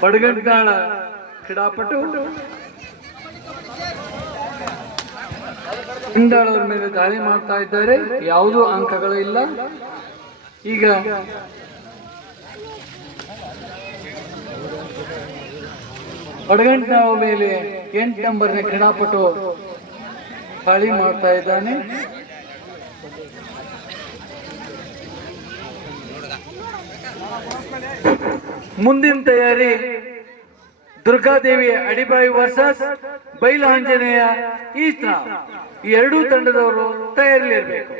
ಪಡಗಂಟಾಳ ಕ್ರೀಡಾಪಟು ಹಿಂದಾಳವ್ರ ಮೇಲೆ ದಾಳಿ ಮಾಡ್ತಾ ಇದ್ದಾರೆ. ಯಾವುದೂ ಅಂಕಗಳು ಇಲ್ಲ. ಈಗ ಪಡಗಂಟಾಳ ಮೇಲೆ 8 ನಂಬರ್ನ ಕ್ರೀಡಾಪಟು ದಾಳಿ ಮಾಡ್ತಾ ಇದ್ದಾನೆ. ಮುಂದಿನ ತಯಾರಿ ದುರ್ಗಾದೇವಿ ಅಡಿಬಾಯಿ ವರ್ಸಸ್ ಬೈಲಾಂಜನೇಯ ಈಸ್ನ. ಈ ಎರಡೂ ತಂಡದವರು ತಯಾರಿಲಿರಬೇಕು.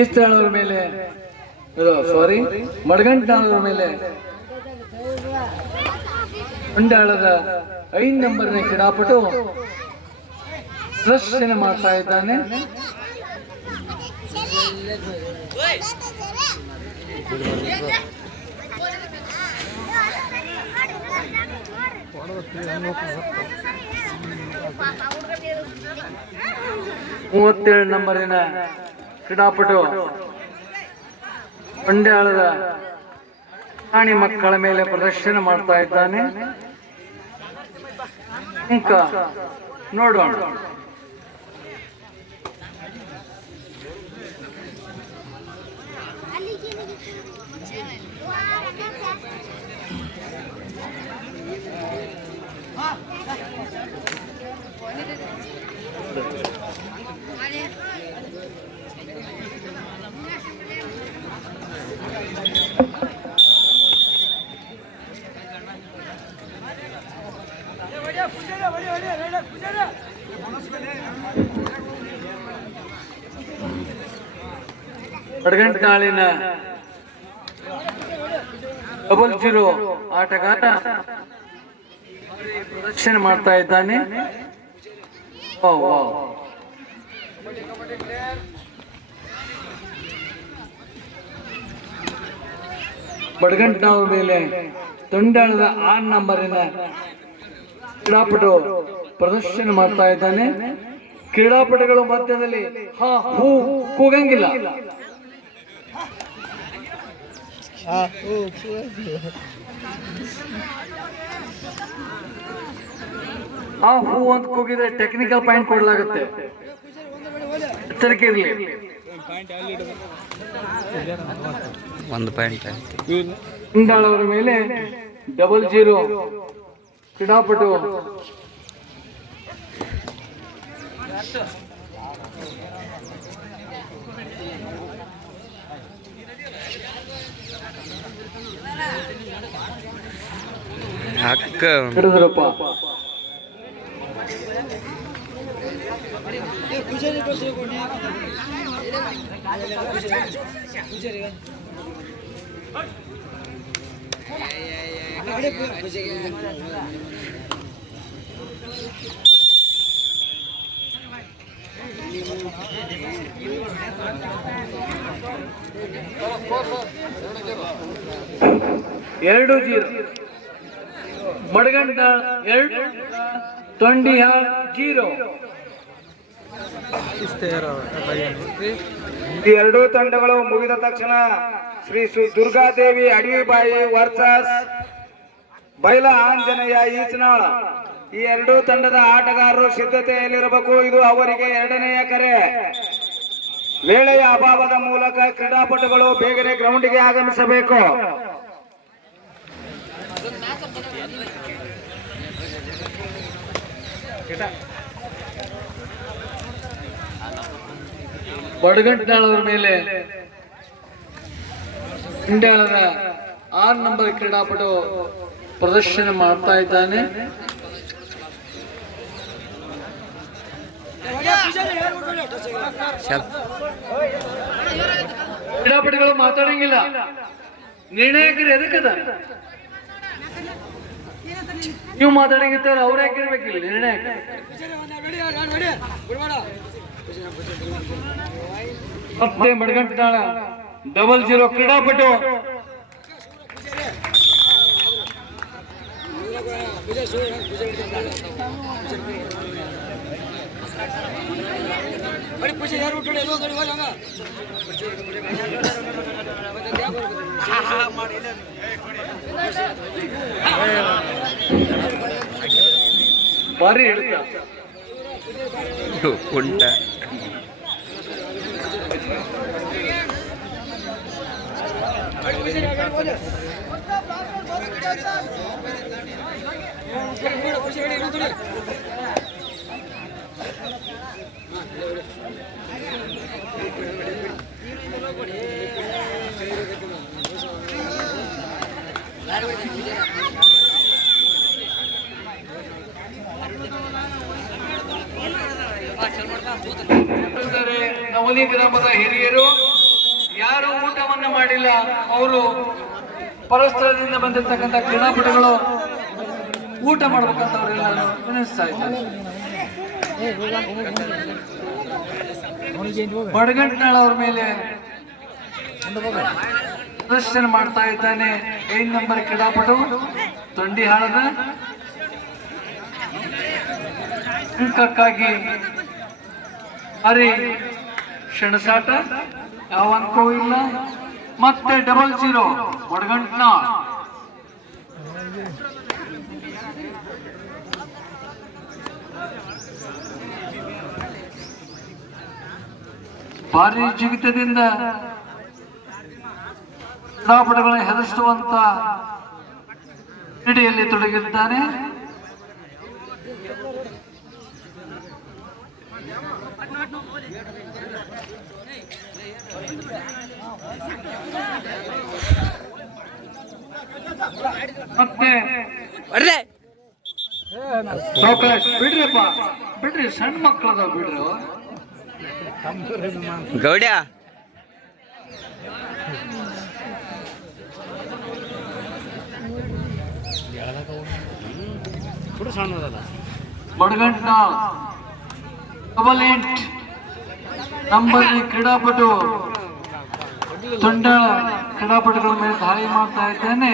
ಈಸ್ತಾಳವ್ರ ಮೇಲೆ ಮಡಗಂಟಾಳವ್ರ ಮೇಲೆ ಮಂಡಾಳದ 5 ನಂಬರ್ನ ಕ್ರೀಡಾಪಟು ಪ್ರದರ್ಶನ ಮಾಡ್ತಾ ಇದ್ದಾನೆ. ಮೂವತ್ತೇಳು ನಂಬರಿನ ಕ್ರೀಡಾಪಟು ಮಂಡ್ಯಾಳದ ರಾಣಿ ಮಕ್ಕಳ ಮೇಲೆ ಪ್ರದರ್ಶನ ಮಾಡ್ತಾ ಇದ್ದಾನೆ. ಅಂಕ ನೋಡೋಣ. ಪಡಗಂಟಾಳಿನ 00 ಆಟಗಾರ ಪ್ರದರ್ಶನ ಮಾಡ್ತಾ ಇದ್ದಾನೆ. ಬಡಗಂಟಾಳ ಮೇಲೆ ತೊಂಡಾಳದ 6 ನಂಬರಿನ ಕ್ರೀಡಾಪಟು ಪ್ರದರ್ಶನ ಮಾಡ್ತಾ ಇದ್ದಾನೆ. ಕ್ರೀಡಾಪಟುಗಳು ಮಧ್ಯದಲ್ಲಿ ಹಾ ಹೂ ಕೂಗಂಗಿಲ್ಲ. ಆ ಹೂ ಅಂತ ಕೂಗಿದ್ರೆ ಟೆಕ್ನಿಕಲ್ ಪಾಯಿಂಟ್ ಕೊಡಲಾಗುತ್ತೆ. ಎಚ್ಚರಿಕೆ ಇರಲಿ. 1 ಪಾಯಿಂಟ್ ಹಿಂದಾಳವರ ಮೇಲೆ 00 ಕ್ರೀಡಾಪಟು ಹಿಡಿದ್ರಪ್ಪ. ಎರಡು 0 ಮಡಗಂಟಾಳ 2 ತೊಂಡಿಹಾಳ್ 0. ಈ ಎರಡೂ ತಂಡಗಳು ಮುಗಿದ ತಕ್ಷಣ ಶ್ರೀ ದುರ್ಗಾದೇವಿ ಅಡವಿಬಾಯಿ ವರ್ಸಸ್ ಬೈಲ ಆಂಜನೇಯ ಈಚನಾಳ, ಈ ಎರಡೂ ತಂಡದ ಆಟಗಾರರು ಸಿದ್ಧತೆಯಲ್ಲಿರಬೇಕು. ಇದು ಅವರಿಗೆ 2ನೆಯ ಕರೆ. ವೇಳೆಯ ಅಭಾವದ ಮೂಲಕ ಕ್ರೀಡಾಪಟುಗಳು ಬೇಗನೆ ಗ್ರೌಂಡಿಗೆ ಆಗಮಿಸಬೇಕು. ಬಡಗಂಟಾಳವ್ರ ಮೇಲೆ ಇಂಡಿಯಾದ 6 ನಂಬರ್ ಕ್ರೀಡಾಪಟು ಪ್ರದರ್ಶನ ಮಾಡ್ತಾ ಇದ್ದಾನೆ. ಕ್ರೀಡಾಪಟುಗಳು ಮಾತಾಡಂಗಿಲ್ಲ. ನಿರ್ಣಾಯಕರು ಎದಕ್ಕದ ನೀವು ಮಾತಾಡಂಗಿರ್ತಾರೆ, ಅವ್ರು ಯಾಕಿರ್ಬೇಕಿಲ್ಲ ನಿರ್ಣಾಯಕ. ಮತ್ತೆ ಮಡಗಂಟಾಳ 00 ಕ್ರೀಡಾಪಟು ಭಾರಿ ಹೇಳ್ತಾ ಉಂಟ ನವಲಿ ಗ್ರಾಮದ ಹಿರಿಯರು ಯಾರು ಊಟವನ್ನ ಮಾಡಿಲ್ಲ ಅವರು ಪರಸ್ಥಳದಿಂದ ಬಂದಿರತಕ್ಕಂಥ ಕ್ರೀಡಾಪಟುಗಳು ಊಟ ಮಾಡ್ಬೇಕಂತ ಅವರೆಲ್ಲ ವಿನಿಸ್ತಾ ಇದ್ದಾರೆ. ಬಡಗಂಟ್ನಾಳ್ ಅವ್ರ ಮೇಲೆ ಪ್ರದರ್ಶನ ಮಾಡ್ತಾ ಇದ್ದಾನೆ 5 ನಂಬರ್ ಕ್ರೀಡಾಪಟು ತೊಂಡಿಹಾಳದ ಅಂಕಕ್ಕಾಗಿ ಹರಿ ಶಣಸಾಟ ಯಾವ ಅಂಕವೂ ಇಲ್ಲ. ಮತ್ತೆ 00 ಬಡಗಂಟ್ನಾಳ್ ಭಾರಿ ಜಿಗಿತದಿಂದ ಕ್ರೀಡಾಪಟುಗಳನ್ನು ಹೆದರಿಸುವಂತ ಕ್ರೀಡೆಯಲ್ಲಿ ತೊಡಗಿದ್ದಾನೆ. ಮತ್ತೆ ಸಾವಕಾಶ ಬಿಡ್ರಿಪ್ಪ, ಬಿಡ್ರಿ, ಸಣ್ಣ ಮಕ್ಕಳದ ಬಿಡ್ರಿ. ಗೌಡ್ಯ ಬಡಗಂಟ್ನಾಳ್ 88 ನಂಬರ್ ಕ್ರೀಡಾಪಟು ತೊಂಡಾಳ ಕ್ರೀಡಾಪಟುಗಳ ಮೇಲೆ ದಾಳಿ ಮಾಡ್ತಾ ಇದ್ದಾನೆ.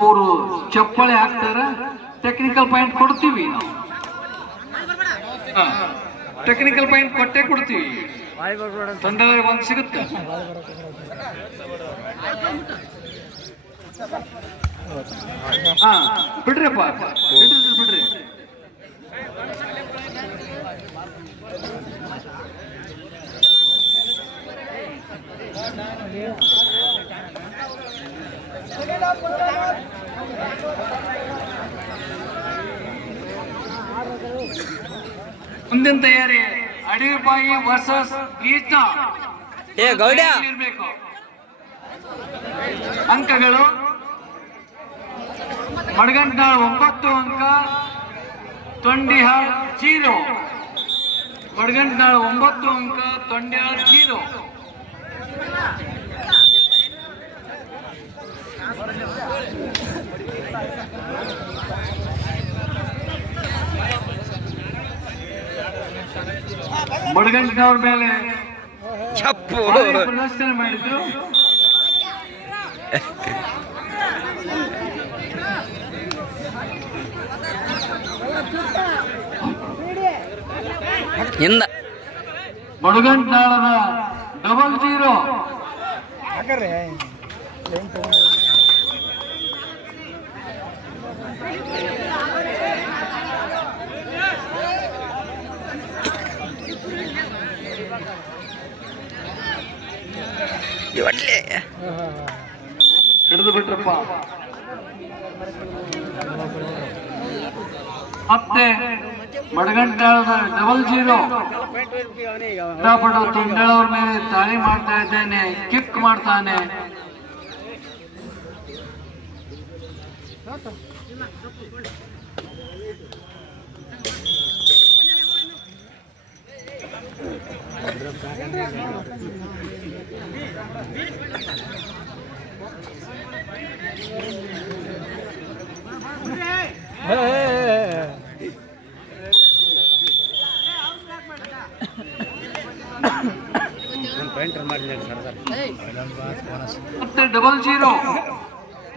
ಅವರು ಚಪ್ಪಾಳೆ ಹಾಕ್ತಾರ. ಟೆಕ್ನಿಕಲ್ ಪಾಯಿಂಟ್ ಕೊಡ್ತೀವಿ ನಾವು, ಟೆಕ್ನಿಕಲ್ ಪಾಯಿಂಟ್ ಕೊಟ್ಟೆ ಕೊಡ್ತೀವಿ. ತೊಂಡಾಳ ಒಂದು ಸಿಗುತ್ತೆ. ಹಾ ಬಿಡ್ರಿಪ್ಪ, ಬಿಡ್ರಿ. ಮುಂದಿನ ತಯಾರಿ ಅಡವಿಬಾಯಿ ವರ್ಸಸ್ ಈತ. ಗೌಡ್ಯ ಇರ್ಬೇಕು. ಅಂಕಗಳು ಬಡಗಂಟ್ನಾಳ್ 9 ಅಂಕ, ತೊಂಡಿಹಾಳ್ 0. ಬಡಗಂಟ್ನಾಳ್ 9 ಅಂಕ, ತೊಂಡಿಹಾಳ್ 0. ಬಡಗಂಟ್ನವ್ರ ಮೇಲೆ ಚಪ್ಪು ಪ್ರದರ್ಶನ ಮಾಡಿದ್ರು. ಹಿಂದ ಬಡಗಂಟ್ನಾಳದ 00 ಹಿಡಿದು ಬಿಟ್ರಪ್ಪ. ಮತ್ತೆ ಬಡಗಂಟ್ನಾಳದ 00 ಕ್ರೀಡಾಪಟು ತೊಂಡಾಳವ್ರ ಮೇಲೆ ದಾಳಿ ಮಾಡ್ತಾ ಇದ್ದಾನೆ, ಕಿಕ್ ಮಾಡ್ತಾನೆ. ಮತ್ತೆ 00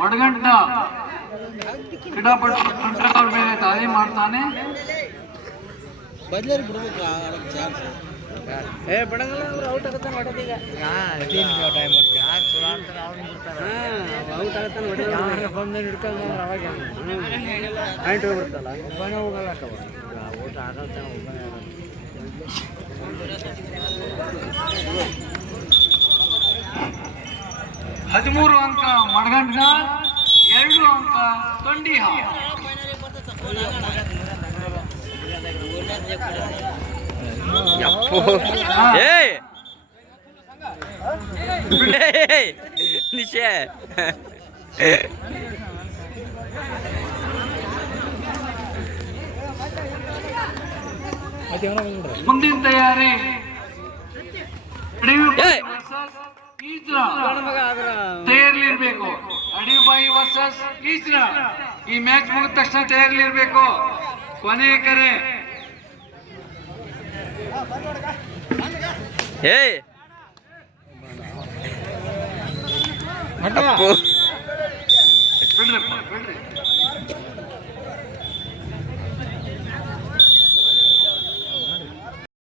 ಮಡಗಂಟ ಕ್ರೀಡಾಪಟು ಅವ್ರ ಮೇಲೆ ದಾಳಿ ಮಾಡ್ತಾನೆ. ಹದಿಮೂರು ಅಂಕ ಮಡಗಂಟ, 2 ಅಂಕ ತೊಂಡಿಹ. ನಿಶೆ ಮುಂದಿನ ತಯಾರಿ ತಯಾರಿಲಿರ್ಬೇಕು. ಅಡಿಬಾಯಿ ವರ್ಸಸ್ ಈಜ್ರಾ ಈ ಮ್ಯಾಚ್ ಮುಗಿದ ತಕ್ಷಣ ತಯಾರಿಲಿರ್ಬೇಕು. ಕೊನೆ ಕರೆ. ಅಪ್ಪು ಬಿಡ್ರಪ್ಪ ಬಿಡ್ರಿ.